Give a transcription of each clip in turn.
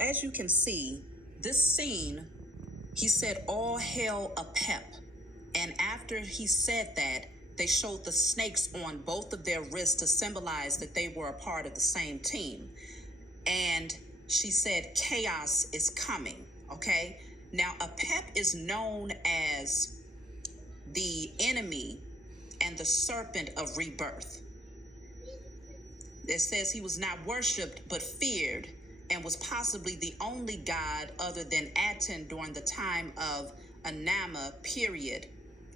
as you can see, this scene, he said, "All hail a pep." And after he said that, they showed the snakes on both of their wrists to symbolize that they were a part of the same team. And she said, "Chaos is coming." Okay. Now, a pep is known as the enemy and the serpent of rebirth. It says he was not worshipped but feared, and was possibly the only god other than Aten during the time of Anama period,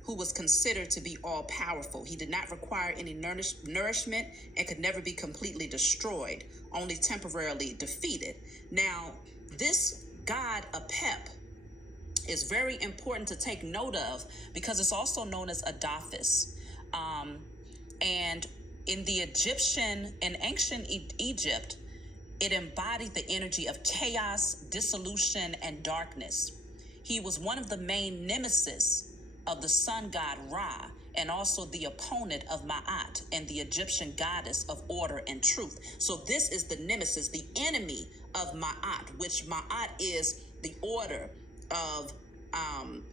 who was considered to be all-powerful. He did not require any nourishment and could never be completely destroyed, only temporarily defeated. Now, this god Apep is very important to take note of because it's also known as Adafis. And in the in ancient Egypt, it embodied the energy of chaos, dissolution, and darkness. He was one of the main nemesis of the sun god Ra, and also the opponent of Ma'at and the Egyptian goddess of order and truth. So this is the nemesis, the enemy of Ma'at, which Ma'at is the order of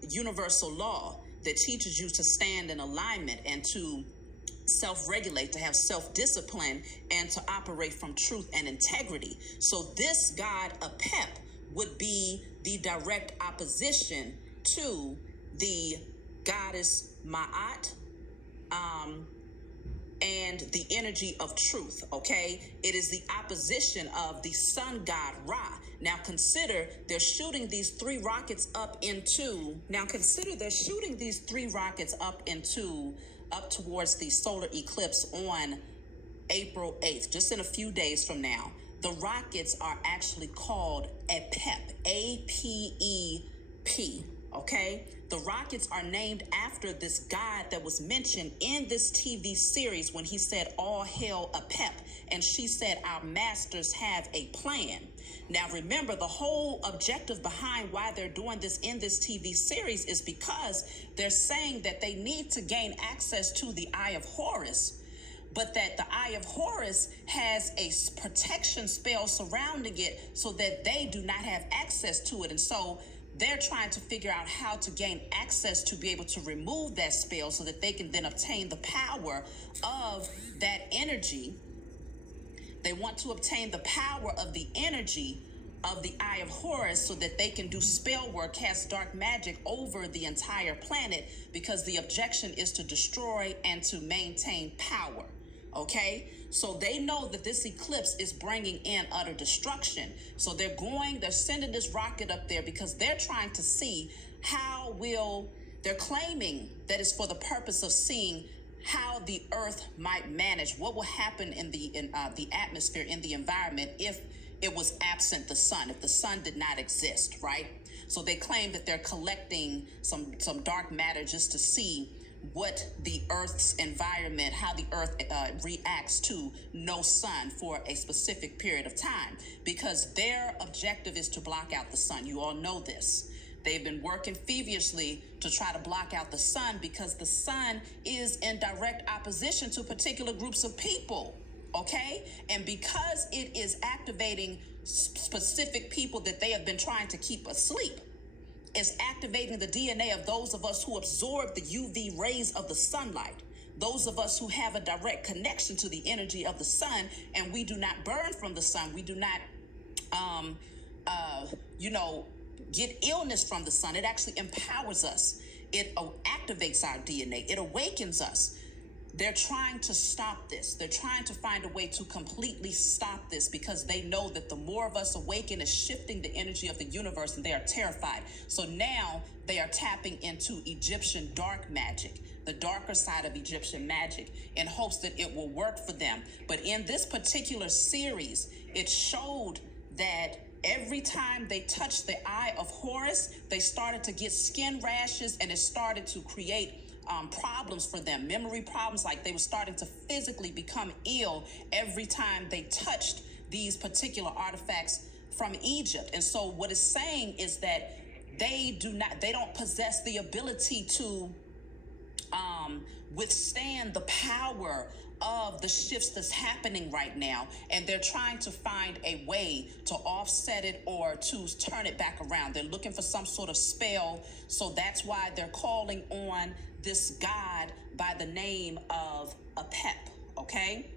universal law that teaches you to stand in alignment and to self-regulate, to have self-discipline, and to operate from truth and integrity. So this god Apep would be the direct opposition to the goddess Ma'at, and the energy of truth, okay? It is the opposition of the sun god Ra. Now consider they're shooting these three rockets up towards the solar eclipse on April 8th, just in a few days from now. The rockets are actually called APEP, A-P-E-P, okay? The rockets are named after this god that was mentioned in this TV series when he said, "All hail Apep," and she said, "Our masters have a plan." Now remember, the whole objective behind why they're doing this in this TV series is because they're saying that they need to gain access to the Eye of Horus, but that the Eye of Horus has a protection spell surrounding it so that they do not have access to it. And so they're trying to figure out how to gain access to be able to remove that spell so that they can then obtain the power of that energy. They want to obtain the power of the energy of the Eye of Horus so that they can do spell work, cast dark magic over the entire planet, because the objection is to destroy and to maintain power. Okay, so they know that this eclipse is bringing in utter destruction. So they're sending this rocket up there because they're trying to see they're claiming that it's for the purpose of seeing how the earth might manage, what will happen in the atmosphere, in the environment, if it was absent the sun, if the sun did not exist, right? So they claim that they're collecting some dark matter just to see what the earth's environment, how the earth reacts to no sun for a specific period of time, because their objective is to block out the sun. You all know this. They've been working feverishly to try to block out the sun because the sun is in direct opposition to particular groups of people, okay? And because it is activating specific people that they have been trying to keep asleep, is activating the DNA of those of us who absorb the UV rays of the sunlight, those of us who have a direct connection to the energy of the sun, and we do not burn from the sun. We do not, get illness from the sun. It actually empowers us. It activates our DNA. It awakens us. They're trying to stop this. They're trying to find a way to completely stop this because they know that the more of us awaken is shifting the energy of the universe, and they are terrified. So now they are tapping into Egyptian dark magic, the darker side of Egyptian magic, in hopes that it will work for them. But in this particular series, it showed that every time they touched the Eye of Horus, they started to get skin rashes, and it started to create problems for them, memory problems, like they were starting to physically become ill every time they touched these particular artifacts from Egypt. And so what it's saying is that they don't possess the ability to withstand the power of the shifts that's happening right now, and they're trying to find a way to offset it or to turn it back around. They're looking for some sort of spell, so that's why they're calling on this god by the name of Apep, okay?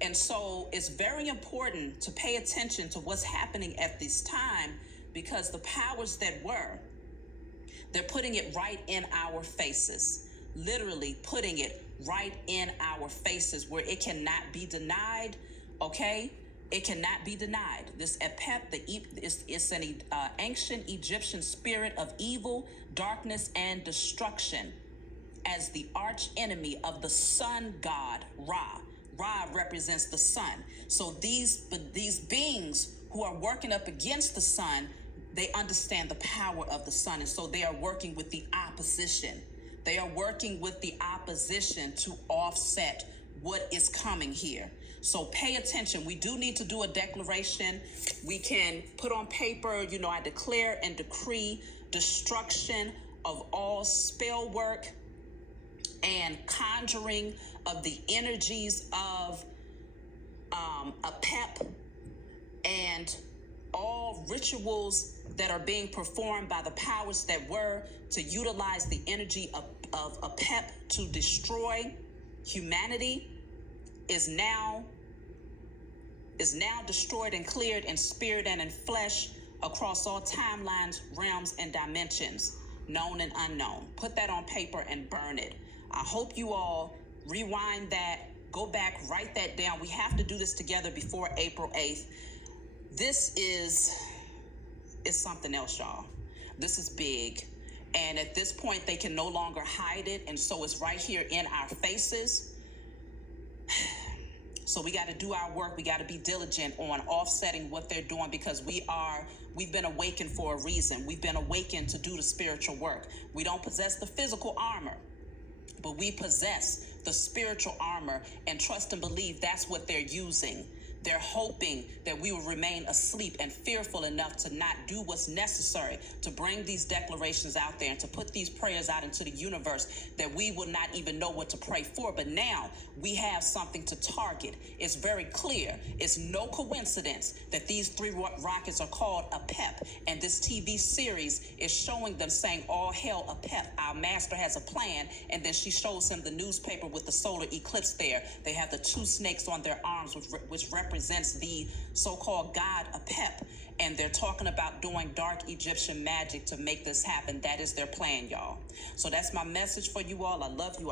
And so it's very important to pay attention to what's happening at this time, because the powers that were, they're putting it right in our faces, literally putting it right in our faces where it cannot be denied, okay? It cannot be denied. This Apep, it's an ancient Egyptian spirit of evil, darkness, and destruction as the arch enemy of the sun god Ra. Ra represents the sun. So these beings who are working up against the sun, they understand the power of the sun, and so they are working with the opposition. They are working with the opposition to offset what is coming here. So pay attention. We do need to do a declaration. We can put on paper, I declare and decree destruction of all spell work and conjuring of the energies of Apep, and all rituals that are being performed by the powers that were to utilize the energy of Apep to destroy humanity is now destroyed and cleared in spirit and in flesh across all timelines, realms, and dimensions, known and unknown. Put that on paper and burn it. I hope you all rewind that, go back, write that down. We have to do this together before April 8th. This is something else, y'all. This is big. And at this point, they can no longer hide it. And so it's right here in our faces. So we got to do our work. We got to be diligent on offsetting what they're doing, because we've been awakened for a reason. We've been awakened to do the spiritual work. We don't possess the physical armor, but we possess the spiritual armor, and trust and believe that's what they're using. They're hoping that we will remain asleep and fearful enough to not do what's necessary to bring these declarations out there and to put these prayers out into the universe, that we will not even know what to pray for. But now we have something to target. It's very clear. It's no coincidence that these 3 rockets are called Apep, and this TV series is showing them saying, all hail Apep, our master has a plan. And then she shows him the newspaper with the solar eclipse there. They have the 2 snakes on their arms, which represents the so-called god Apep, and they're talking about doing dark Egyptian magic to make this happen. That is their plan, y'all. So that's my message for you all. I love you.